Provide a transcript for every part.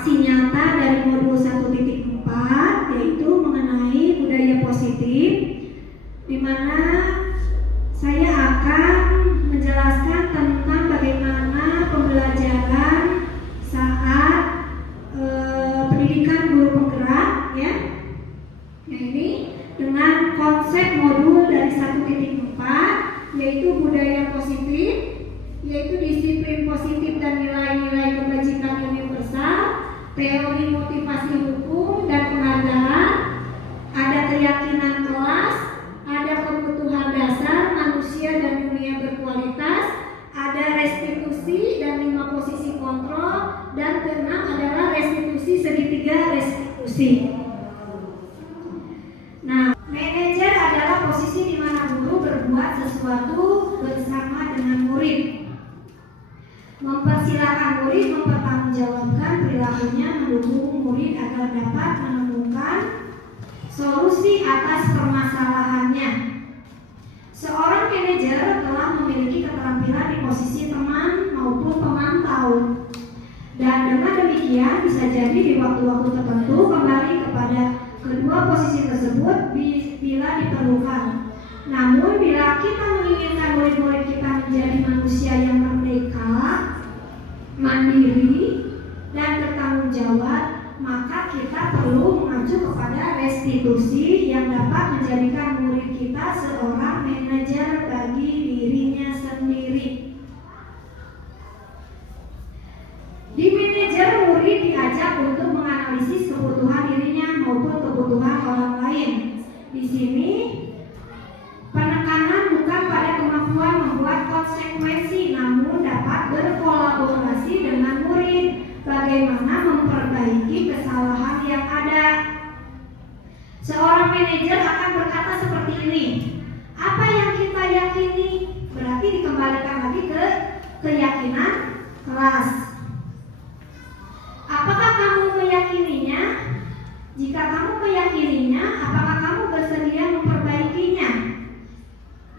aksi nyata dari modul 1.4 yaitu mengenai budaya positif, di mana saya akan menjelaskan tentang bagaimana pembelajaran saat pendidikan guru penggerak ya. Nah, ini dengan konsep modul dari 1.4 yaitu budaya positif, yaitu disiplin positif dan nilai-nilai kebajikan universal, teori motivasi hukum dan penghargaan, ada keyakinan kelas, ada kebutuhan dasar manusia dan dunia berkualitas, ada restitusi dan 5 posisi kontrol, dan keenam adalah restitusi segitiga restitusi. Nah, manajer adalah posisi di mana guru berbuat sesuatu bersama dengan murid, mempersilahkan murid mempertanggungjawabkan perilakunya, mendukung murid agar dapat menemukan solusi atas permasalahannya. Seorang manajer telah memiliki keterampilan di posisi teman maupun pemantau, dan dengan demikian bisa jadi di waktu-waktu tertentu kembali kepada kedua posisi tersebut bila diperlukan. Namun bila kita menginginkan murid-murid kita menjadi manusia yang merdeka, mandiri, dan bertanggung jawab, maka kita perlu mengacu kepada restitusi yang dapat menjadikan murid kita seorang manajer bagi dirinya sendiri. Di manajer, murid diajak untuk menganalisis kebutuhan dirinya maupun kebutuhan orang lain. Di sini penekanan bukan pada kemampuan membuat konsekuensi, namun dapat berkolaborasi dengan murid bagaimana memperbaiki kesalahan yang ada. Seorang manajer akan berkata seperti ini, apa yang kita yakini, berarti dikembalikan lagi ke keyakinan kelas. Apakah kamu meyakininya? Jika kamu meyakininya, apakah kamu bersedia memperbaikinya?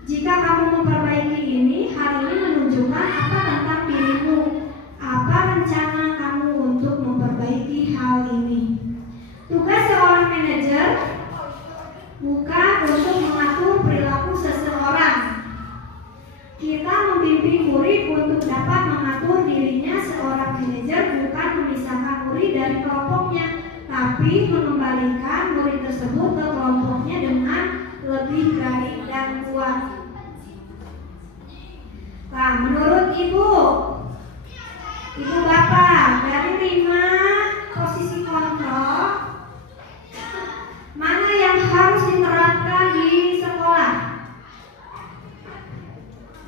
Jika kamu memperbaiki ini, hal ini menunjukkan apa tentang dirimu? Apa rencana kamu untuk memperbaiki hal ini? Tugas seorang manajer bukan untuk mengatur perilaku seseorang. Kita membimbing murid untuk dapat mengatur dirinya. Seorang manajer bukan memisahkan murid dari kelompoknya, tapi mengembalikan murid tersebut ke kelompoknya dengan lebih baik dan kuat. Nah, menurut ibu bapak, dari 5 posisi kontrol, mana yang harus diterapkan di sekolah?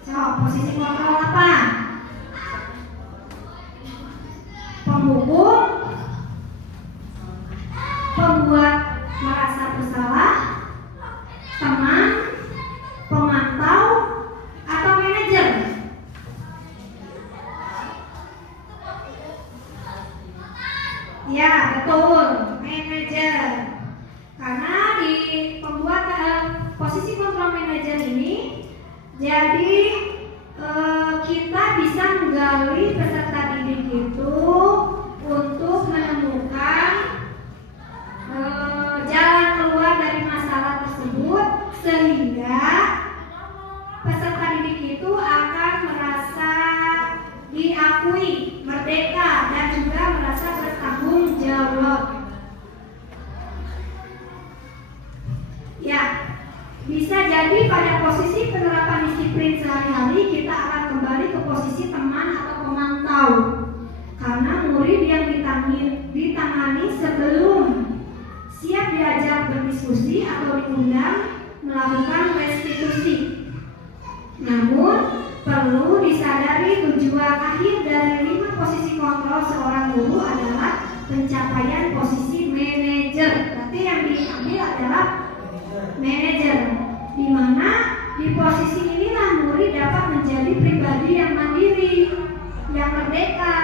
So, posisi kontrol apa? Penghukum, pembuat merasa bersalah, teman, pemantau, atau manajer? Ya, betul, manajer. Karena di pembuat posisi kontrol manajer ini, jadi kita bisa menggali peserta didik itu untuk menemukan jalan keluar dari masalah tersebut, sehingga peserta didik itu akan merasa diakui, merdeka, dan juga merasa bertanggung jawab. Ya, bisa jadi pada posisi penerapan disiplin sehari-hari kita akan kembali ke posisi teman atau pemantau, karena murid yang ditangani sebelum siap diajak berdiskusi atau diundang melakukan restitusi. Namun perlu disadari tujuan akhir dari 5 posisi kontrol seorang guru adalah pencapaian posisi manajer. Berarti yang diambil adalah manajer, di mana di posisi inilah murid dapat menjadi pribadi yang mandiri, yang merdeka,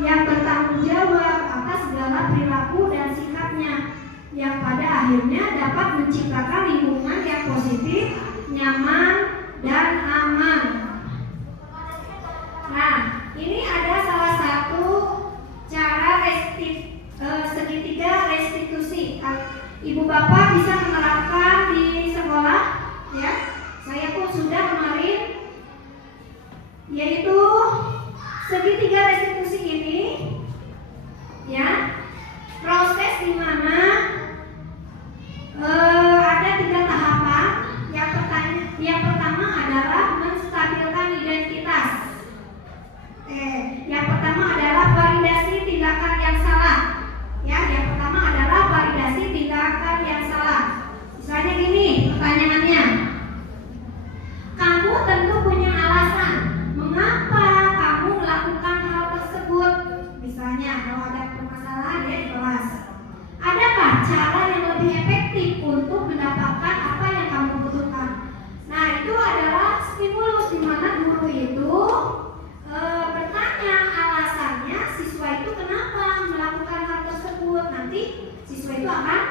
yang bertanggung jawab atas segala perilaku dan sikapnya, yang pada akhirnya dapat menciptakan lingkungan yang positif, nyaman, dan aman. Nah, ini ada salah satu cara Ibu bapak bisa menerapkan di sekolah, ya. Saya pun sudah kemarin, yaitu segitiga restitusi ini, ya, proses di mana ada 3 tahapan. Yang pertama adalah menstabilkan identitas. Yang pertama adalah validasi tindakan yang salah. Ya, yang pertama adalah validasi tindakan yang salah. Misalnya gini, pertanyaannya. Kamu tentu punya alasan mengapa kamu melakukan hal tersebut. Misalnya kalau ada permasalahan ya di kelas. Adakah cara yang lebih efektif untuk mendapatkan apa yang kamu butuhkan? Nah, itu adalah stimulus di mana guru itu bertanya alasannya siswa itu kenapa melakukan hal tersebut. Nanti siswa itu akan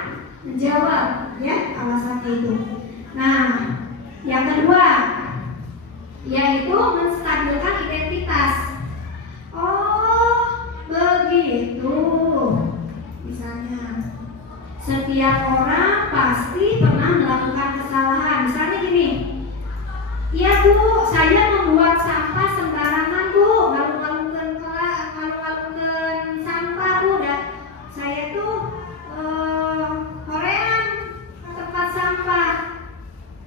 menjawab ya alasannya itu. Nah, yang kedua yaitu menstabilkan identitas. Oh, begitu. Misalnya setiap orang pasti pernah melakukan kesalahan. Misalnya gini, iya Bu, saya membuat sampah sembarangan Bu, ngalung-ngalungkeun sampah Bu, dan saya tuh horean ke tempat sampah.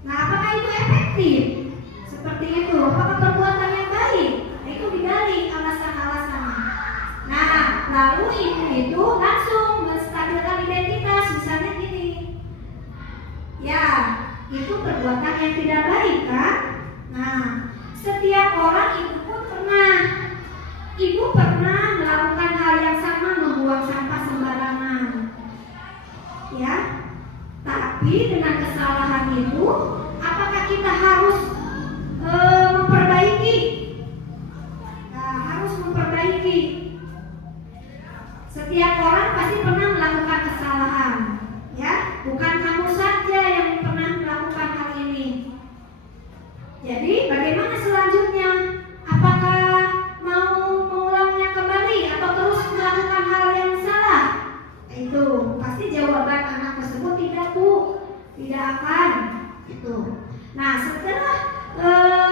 Nah, apakah itu efektif? Seperti itu, apakah perbuatan yang baik? Nah, itu digali alasan-alasannya. Nah, lalu itu langsung menstabilkan identitas. Misalnya gini, ya, itu perbuatan yang tidak baik kan? Nah, setiap orang itu pun pernah. Ibu pernah melakukan hal yang sama, membuang sampah sembarangan. Ya, tapi dengan kesalahan itu, apakah kita harus memperbaiki? Nah, harus memperbaiki. Setiap orang pasti pernah melakukan kesalahan, ya. Bukan kamu saja yang pernah melakukan hal ini. Jadi, bagaimana selanjutnya? Apakah mau mengulangnya kembali atau terus melakukan hal yang salah? Itu pasti jawaban anak tersebut tidak Bu, tidak akan. Itu. Nah, setelah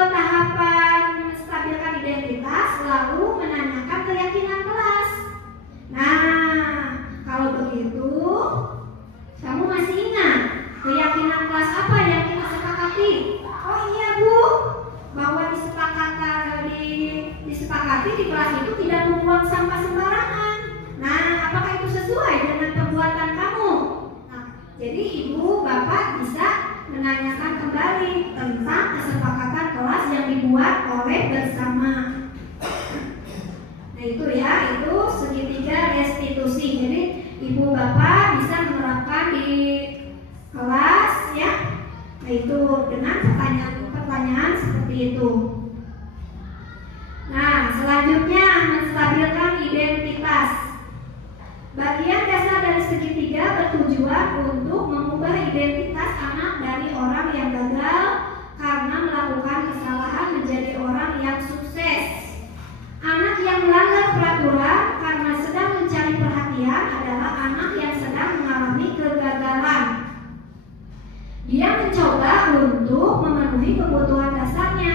tahapan menstabilkan identitas, lalu menanyakan keyakinan kelas. Nah, kalau begitu, kamu masih ingat keyakinan kelas apa yang kita sepakati? Oh iya Bu, bahwa disepakati di kelas itu tidak membuang sampah sembarangan. Nah, apakah itu sesuai dengan perbuatan kamu? Nah, jadi ibu bapak bisa menanyakan kembali tentang kesepakatan kelas yang dibuat oleh bersama. Nah, itu ya, itu segitiga restitusi. Jadi ibu bapak bisa menerapkan di kelas ya. Nah, itu dengan pertanyaan seperti itu. Nah, selanjutnya menstabilkan identitas. Bagian dasar dari segitiga bertujuan untuk mengubah identitas anak dari orang yang gagal karena melakukan kesalahan menjadi orang yang sukses. Anak yang melanggar peraturan karena sedang mencari perhatian adalah anak yang sedang mengalami kegagalan. Dia mencoba untuk memenuhi kebutuhan dasarnya,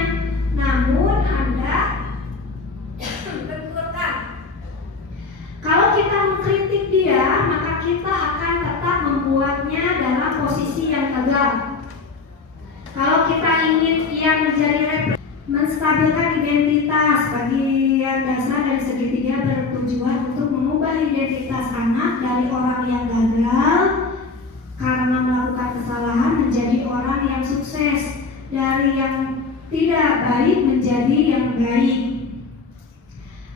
namun Anda benturkan. Kalau kita mengkritik dia, maka kita akan tetap membuatnya dalam posisi yang gagal. Kalau kita ingin ia menjadi menstabilkan identitas, bagian dasar dari segitiga bertujuan untuk mengubah identitas anak dari orang yang gagal karena melakukan kesalahan menjadi orang yang sukses, dari yang tidak baik menjadi yang baik.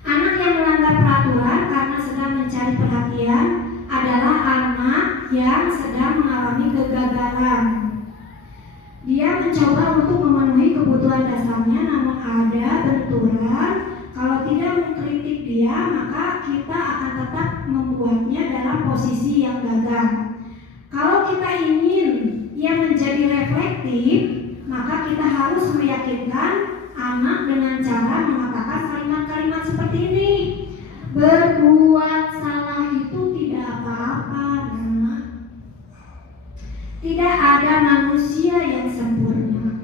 Anak yang melanggar peraturan karena sedang mencari perhatian adalah anak yang sedang mengalami kegagalan. Dia mencoba untuk memenuhi kebutuhan dasarnya, namun ada benturan. Kalau tidak mengkritik dia, maka kita akan tetap membuatnya dalam posisi yang gagal. Kalau kita ingin ia menjadi reflektif, maka kita harus meyakinkan anak dengan cara mengatakan kalimat-kalimat seperti ini. Berbuat salah itu tidak apa-apa, Nak. ada manusia yang sempurna.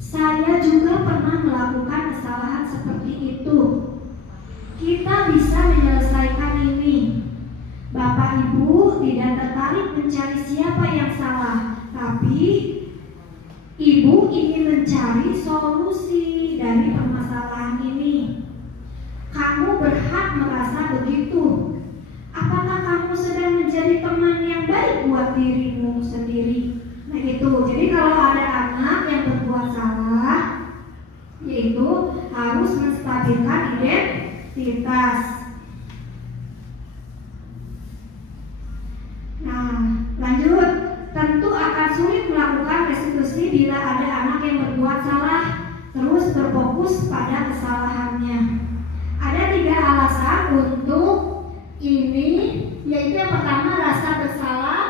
Saya juga pernah melakukan kesalahan seperti itu. Kita bisa menyelesaikan ini. Bapak Ibu tidak tertarik mencari siapa yang salah, tapi Ibu ingin mencari solusi dari permasalahan ini. Kamu berhak merasa begitu. Apakah kamu sedang menjadi teman yang baik buat dirimu sendiri? Nah itu, jadi kalau ada anak yang berbuat salah, yaitu harus menstabilkan identitas. Nah, lanjut. Tentu akan sulit melakukan restitusi bila ada anak yang berbuat salah terus berfokus pada kesalahannya. Ada 3 alasan untuk ini, yaitu yang pertama rasa bersalah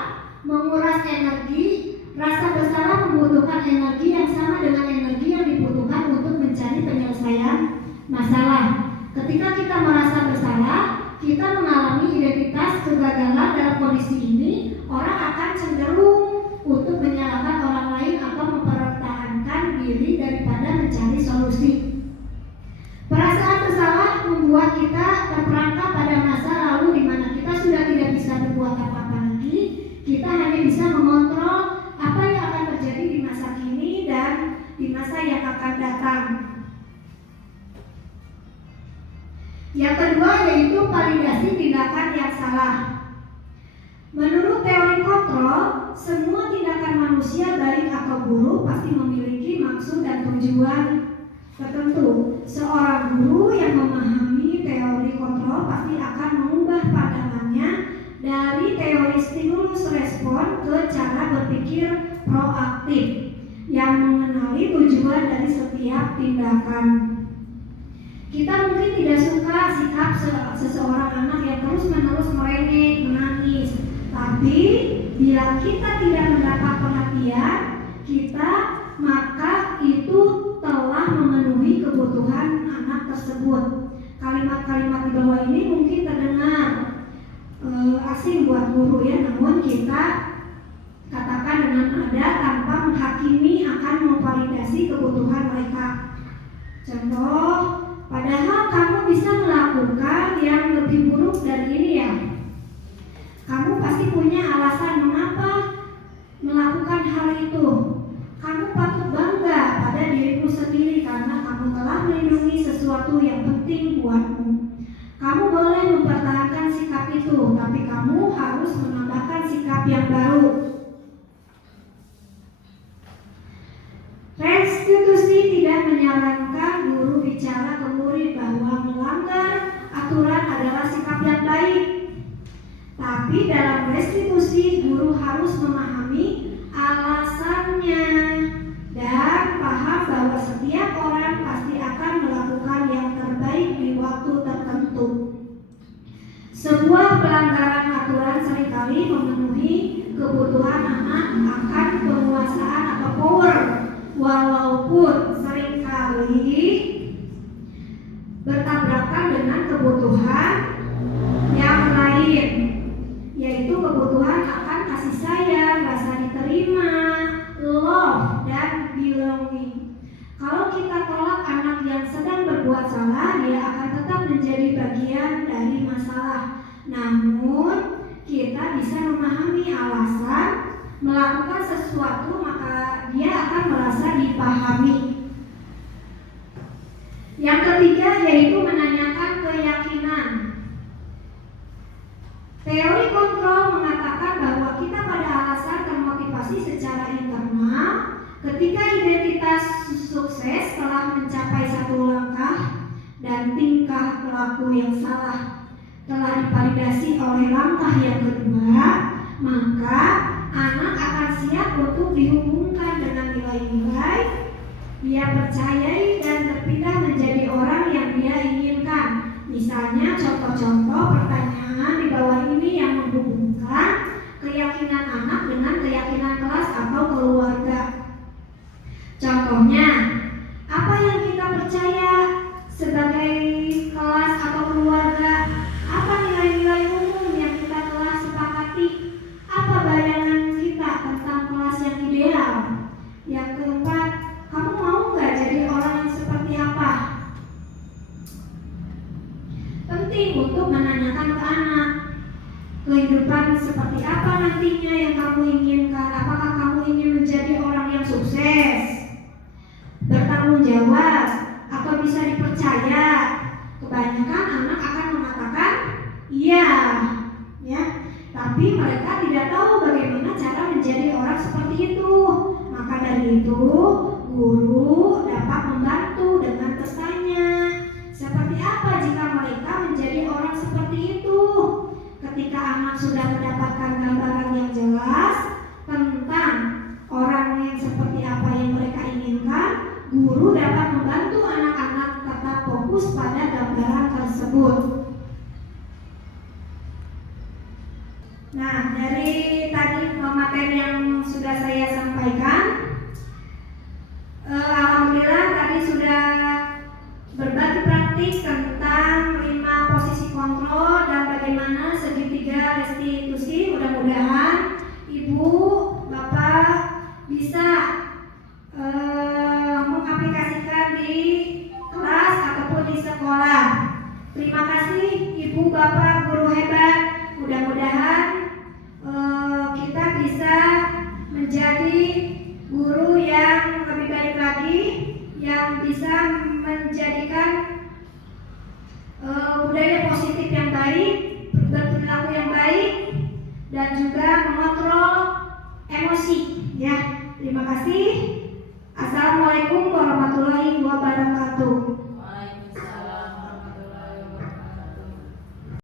menguras energi. Rasa bersalah membutuhkan energi yang sama dengan energi yang dibutuhkan untuk mencari penyelesaian masalah. Ketika kita merasa bersalah, kita mengalami identitas kegagalan. Dalam kondisi ini, orang akan cenderung untuk menyalahkan orang lain atau mempertahankan diri daripada mencari solusi. Perasaan bersalah membuat kita terperangkap pada masa lalu di mana kita sudah tidak bisa berbuat apa-apa lagi. Kita hanya bisa mengontrol apa yang akan terjadi di masa kini dan di masa yang akan datang. Yang kedua yaitu validasi tindakan yang salah. Menurut teori kontrol, semua tindakan manusia baik atau buruk pasti memiliki maksud dan tujuan tertentu. Seorang guru yang memahami teori kontrol pasti akan mengubah pandangannya dari teori stimulus respon ke cara berpikir proaktif yang mengenali tujuan dari setiap tindakan. Kita mungkin tidak suka sikap seseorang anak yang terus-menerus merengek, menangis. Tapi bila kita tidak mendapat perhatian kita, maka itu telah memenuhi kebutuhan anak tersebut. Kalimat-kalimat di bawah ini mungkin terdengar asing buat guru ya, namun kita katakan dengan ada tanpa menghakimi akan memvalidasi kebutuhan mereka. Contoh, padahal kamu bisa melakukan yang lebih buruk dari ini ya. Kamu pasti punya alasan mengapa melakukan hal itu. Kamu patut bangga pada dirimu sendiri karena kamu telah melindungi sesuatu yang penting buatmu. Kamu boleh mempertahankan sikap itu, tapi kamu harus menambahkan sikap yang baru. Restitusi tidak menyarankan guru bicara ke murid bahwa melanggar aturan adalah sikap yang baik. Tapi dalam restitusi guru harus memahami alasannya dan paham bahwa setiap orang pasti akan melakukan yang terbaik di waktu tertentu. Sebuah pelanggaran aturan seringkali memenuhi kebutuhan anak akan penguasaan atau power, walaupun seringkali bertabrakan dengan kebutuhan yang lain, yaitu kebutuhan akan kasih sayang, rasa diterima, love, dan belonging. Kalau kita tolak anak yang sedang berbuat salah, dia akan tetap menjadi bagian dari masalah. Namun, kita bisa memahami alasan melakukan sesuatu, maka dia akan merasa dipahami. Yang ketiga yaitu menanyakan keyakinan. Teori kontrol mengatakan bahwa kita pada alasan termotivasi secara internal ketika identitas sukses telah mencapai satu langkah dan tingkah laku yang salah telah divalidasi oleh langkah yang kedua, maka anak akan siap untuk dihubungkan dengan nilai-nilai dia percayai dan berpindah menjadi orang yang dia inginkan. Misalnya contoh-contoh pertanyaan di bawah ini yang menghubungkan keyakinan anak dengan keyakinan kelas atau keluarga. Contohnya, apa yang kita percaya sebagai kelas atau keluarga? Apa nilai-nilai umum yang kita telah sepakati? Apa bayangan kita tentang kelas yang ideal? kehidupan seperti apa nantinya yang kamu inginkan. Apakah kamu ingin menjadi orang yang sukses, bertanggung jawab, atau bisa dipercaya? Kebanyakan anak akan mengatakan iya, ya. Tapi mereka tidak tahu bagaimana cara menjadi orang seperti itu. Maka dari itu, guru dapat membantu dengan pesannya. Seperti apa jika mereka menjadi orang seperti itu? Ketika anak sudah mendapatkan gambaran yang jelas tentang orang yang seperti apa yang mereka inginkan, guru dapat membantu anak-anak tetap fokus pada gambaran tersebut. Nah, dari tadi materi yang sudah saya sampaikan, alhamdulillah tadi sudah berbagi praktik tentang 5 posisi kontrol dan bagaimana segitiga restitusi. Mudah-mudahan Ibu, Bapak bisa mengaplikasikan di kelas ataupun di sekolah. Terima kasih Ibu, Bapak, guru hebat. Mudah-mudahan kita bisa menjadi guru yang lebih baik lagi, yang bisa menjadikan budaya positif yang baik, berperilaku yang baik, dan juga mengontrol emosi. Ya, terima kasih.